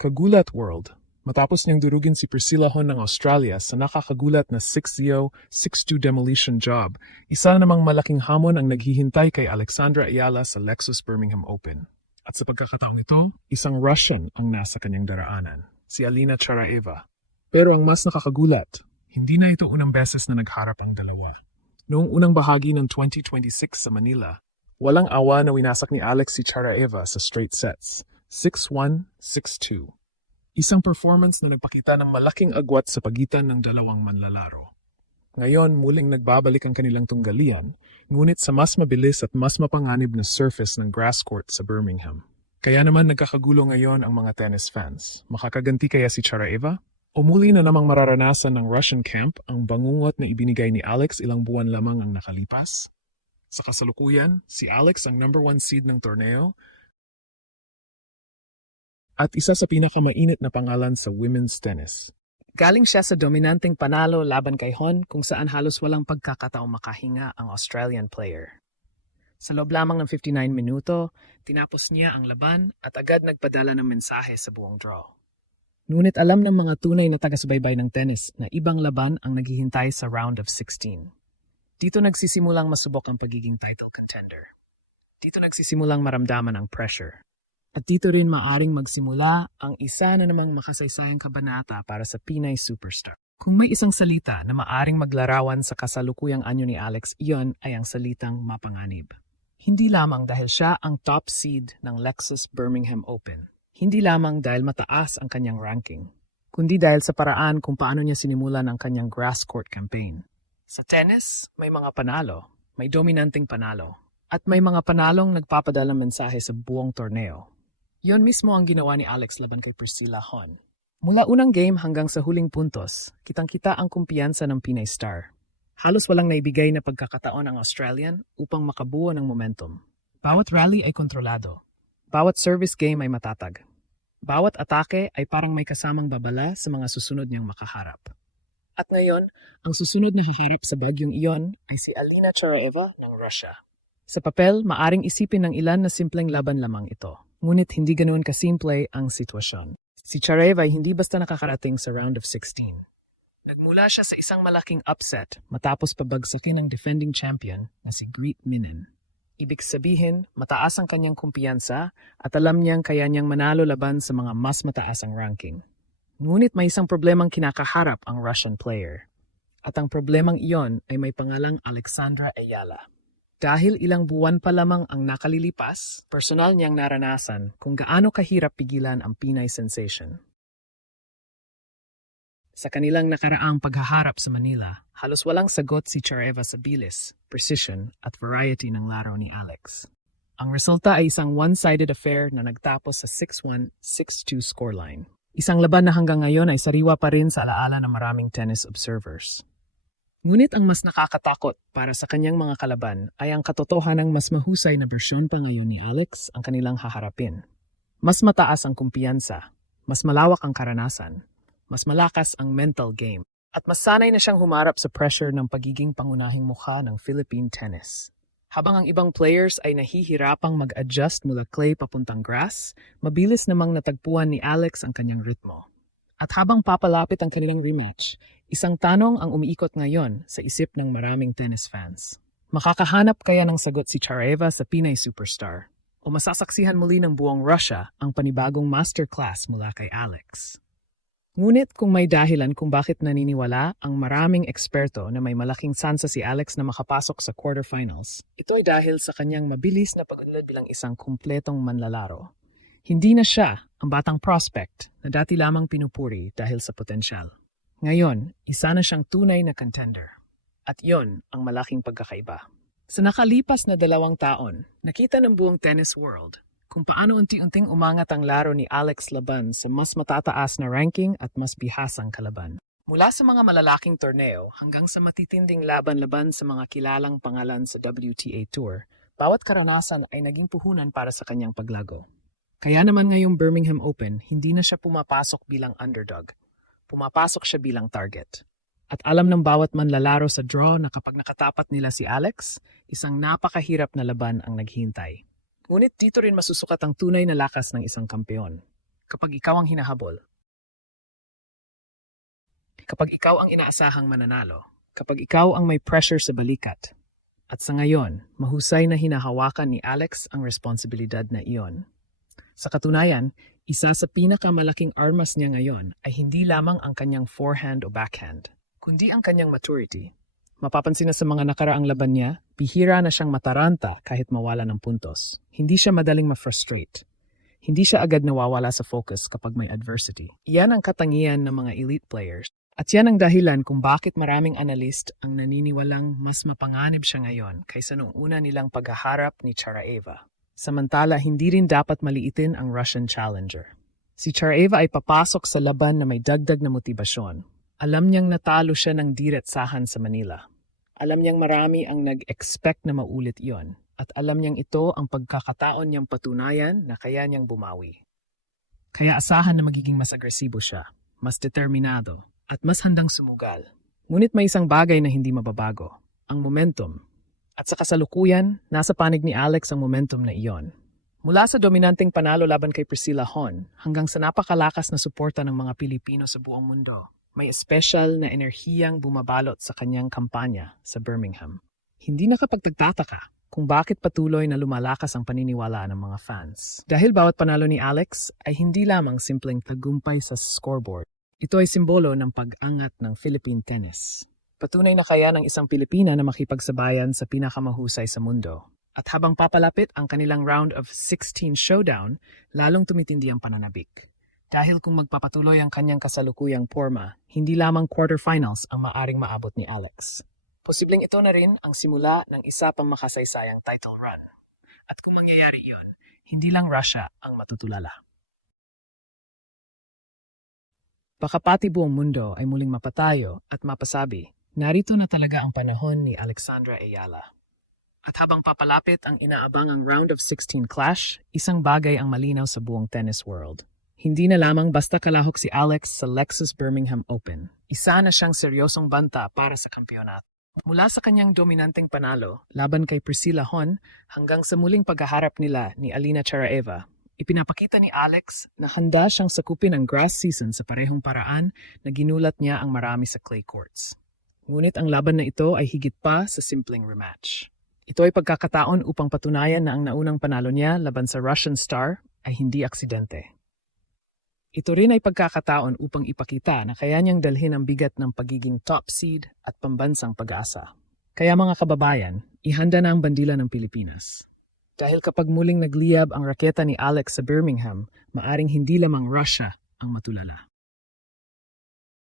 Kagulat World. Matapos niyang durugin si Priscilla Hon ng Australia sa nakakagulat na 6-0, 6-2 demolition job, isa namang malaking hamon ang naghihintay kay Alexandra Ayala sa Lexus Birmingham Open. At sa pagkakataong ito, isang Russian ang nasa kanyang daraanan, si Alina Charaeva. Pero ang mas nakakagulat, hindi na ito unang beses na nagharap ang dalawa. Noong unang bahagi ng 2026 sa Manila, walang awa na winasak ni Alex si Charaeva sa straight sets, 6-1, 6-2. Isang performance na nagpakita ng malaking agwat sa pagitan ng dalawang manlalaro. Ngayon, muling nagbabalik ang kanilang tunggalian, ngunit sa mas mabilis at mas mapanganib na surface ng grass court sa Birmingham. Kaya naman nagkakagulo ngayon ang mga tennis fans. Makakaganti kaya si Charaeva? O muli na namang mararanasan ng Russian camp ang bangungot na ibinigay ni Alex ilang buwan lamang ang nakalipas? Sa kasalukuyan, si Alex ang number 1 seed ng torneo at isa sa pinakamainit na pangalan sa women's tennis. Galing siya sa dominanteng panalo laban kay Hon kung saan halos walang pagkakataong makahinga ang Australian player. Sa loob lamang ng 59 minuto, tinapos niya ang laban at agad nagpadala ng mensahe sa buong draw. Ngunit alam ng mga tunay na taga-subaybay ng tennis na ibang laban ang naghihintay sa round of 16. Dito nagsisimulang masubok ang pagiging title contender. Dito nagsisimulang maramdaman ang pressure. At dito rin maaring magsimula ang isa na namang makasaysayang kabanata para sa Pinay superstar. Kung may isang salita na maaring maglarawan sa kasalukuyang anyo ni Alex, iyon ay ang salitang mapanganib. Hindi lamang dahil siya ang top seed ng Lexus Birmingham Open. Hindi lamang dahil mataas ang kanyang ranking, kundi dahil sa paraan kung paano niya sinimulan ang kanyang grass court campaign. Sa tennis, may mga panalo, may dominanteng panalo, at may mga panalong nagpapadala mensahe sa buong torneo. Yon mismo ang ginawa ni Alex laban kay Priscilla Hon. Mula unang game hanggang sa huling puntos, kitang-kita ang kumpiyansa ng Pinay star. Halos walang naibigay na pagkakataon ang Australian upang makabuo ng momentum. Bawat rally ay kontrolado. Bawat service game ay matatag. Bawat atake ay parang may kasamang babala sa mga susunod niyang makaharap. At ngayon, ang susunod na haharap sa bagyong iyon ay si Alina Charaeva ng Russia. Sa papel, maaring isipin ng ilan na simpleng laban lamang ito. Ngunit hindi ganoon kasimple ang sitwasyon. Si Charaeva ay hindi basta nakakarating sa round of 16. Nagmula siya sa isang malaking upset matapos pabagsakin ng defending champion na si Greet Minnen. Ibig sabihin, mataas ang kanyang kumpiyansa at alam niyang kaya niyang manalo laban sa mga mas mataas ang ranking. Ngunit may isang problemang kinakaharap ang Russian player. At ang problemang iyon ay may pangalang Alexandra Ayala. Dahil ilang buwan pa lamang ang nakalilipas, personal niyang naranasan kung gaano kahirap pigilan ang Pinay sensation. Sa kanilang nakaraang paghaharap sa Manila, halos walang sagot si Charaeva sa bilis, precision at variety ng laro ni Alex. Ang resulta ay isang one-sided affair na nagtapos sa 6-1, 6-2 scoreline. Isang laban na hanggang ngayon ay sariwa pa rin sa alaala ng maraming tennis observers. Ngunit ang mas nakakatakot para sa kanyang mga kalaban ay ang katotohanang mas mahusay na bersyon pa ngayon ni Alex ang kanilang haharapin. Mas mataas ang kumpiyansa, mas malawak ang karanasan, mas malakas ang mental game, at mas sanay na siyang humarap sa pressure ng pagiging pangunahing mukha ng Philippine tennis. Habang ang ibang players ay nahihirapang mag-adjust mula clay papuntang grass, mabilis namang natagpuan ni Alex ang kanyang ritmo. At habang papalapit ang kanilang rematch, isang tanong ang umiikot ngayon sa isip ng maraming tennis fans. Makakahanap kaya ng sagot si Charaeva sa Pinay superstar? O masasaksihan muli ng buong Russia ang panibagong masterclass mula kay Alex? Ngunit kung may dahilan kung bakit naniniwala ang maraming eksperto na may malaking sansa si Alex na makapasok sa quarterfinals, ito ay dahil sa kanyang mabilis na pag-unlad bilang isang kumpletong manlalaro. Hindi na siya ang batang prospect na dati lamang pinupuri dahil sa potensyal. Ngayon, isa na siyang tunay na contender. At yon ang malaking pagkakaiba. Sa nakalipas na 2 taon, nakita ng buong tennis world kung paano unti-unting umangat ang laro ni Alex laban sa mas matataas na ranking at mas bihasang kalaban. Mula sa mga malalaking torneo hanggang sa matitinding laban-laban sa mga kilalang pangalan sa WTA Tour, bawat karanasan ay naging puhunan para sa kanyang paglago. Kaya naman ngayong Birmingham Open, hindi na siya pumapasok bilang underdog. Pumapasok siya bilang target. At alam ng bawat manlalaro sa draw na kapag nakatapat nila si Alex, isang napakahirap na laban ang naghihintay. Ngunit dito rin masusukat ang tunay na lakas ng isang kampeon. kapag ikaw ang hinahabol. Kapag ikaw ang inaasahang mananalo. Kapag ikaw ang may pressure sa balikat. At sa ngayon, mahusay na hinahawakan ni Alex ang responsibilidad na iyon. Sa katunayan, isa sa pinakamalaking armas niya ngayon ay hindi lamang ang kanyang forehand o backhand, kundi ang kanyang maturity. Mapapansin na sa mga nakaraang laban niya, bihira na siyang mataranta kahit mawala ng puntos. Hindi siya madaling ma-frustrate. Hindi siya agad nawawala sa focus kapag may adversity. Iyan ang katangian ng mga elite players. At yan ang dahilan kung bakit maraming analyst ang naniniwalang mas mapanganib siya ngayon kaysa noong una nilang paghaharap ni Charaeva. Samantala, hindi rin dapat maliitin ang Russian challenger. Si Charaeva ay papasok sa laban na may dagdag na motibasyon. Alam niyang natalo siya ng diretsahan sa Manila. Alam niyang marami ang nag-expect na maulit iyon. At alam niyang ito ang pagkakataon niyang patunayan na kaya niyang bumawi. Kaya asahan na magiging mas agresibo siya, mas determinado, at mas handang sumugal. Ngunit may isang bagay na hindi mababago, ang momentum. At sa kasalukuyan, nasa panig ni Alex ang momentum na iyon. Mula sa dominanteng panalo laban kay Priscilla Hon hanggang sa napakalakas na suporta ng mga Pilipino sa buong mundo, may espesyal na enerhiyang bumabalot sa kanyang kampanya sa Birmingham. Hindi nakapagtataka kung bakit patuloy na lumalakas ang paniniwala ng mga fans. Dahil bawat panalo ni Alex ay hindi lamang simpleng tagumpay sa scoreboard. Ito ay simbolo ng pag-angat ng Philippine tennis. Patunay na kaya ng isang Pilipina na makipagsabayan sa pinakamahusay sa mundo. At habang papalapit ang kanilang round of 16 showdown, lalong tumitindi ang pananabik. Dahil kung magpapatuloy ang kanyang kasalukuyang porma, hindi lamang quarterfinals ang maaring maabot ni Alex. Posibleng ito na rin ang simula ng isa pang makasaysayang title run. At kung mangyayari iyon, hindi lang Russia ang matutulala. Baka pati buong mundo ay muling mapatayo at mapasabi, narito na talaga ang panahon ni Alexandra Ayala. At habang papalapit ang inaabangang round of 16 clash, isang bagay ang malinaw sa buong tennis world. Hindi na lamang basta kalahok si Alex sa Lexus Birmingham Open. Isa na siyang seryosong banta para sa kampyonato. Mula sa kanyang dominanteng panalo, laban kay Priscilla Hon, hanggang sa muling paghaharap nila ni Alina Charaeva, ipinapakita ni Alex na handa siyang sakupin ang grass season sa parehong paraan na ginulat niya ang marami sa clay courts. Ngunit ang laban na ito ay higit pa sa simpleng rematch. Ito ay pagkakataon upang patunayan na ang naunang panalo niya laban sa Russian star ay hindi aksidente. Ito rin ay pagkakataon upang ipakita na kaya niyang dalhin ang bigat ng pagiging top seed at pambansang pag-asa. Kaya mga kababayan, ihanda na ang bandila ng Pilipinas. Dahil kapag muling nagliyab ang raketa ni Alex sa Birmingham, maaring hindi lamang Russia ang matulala.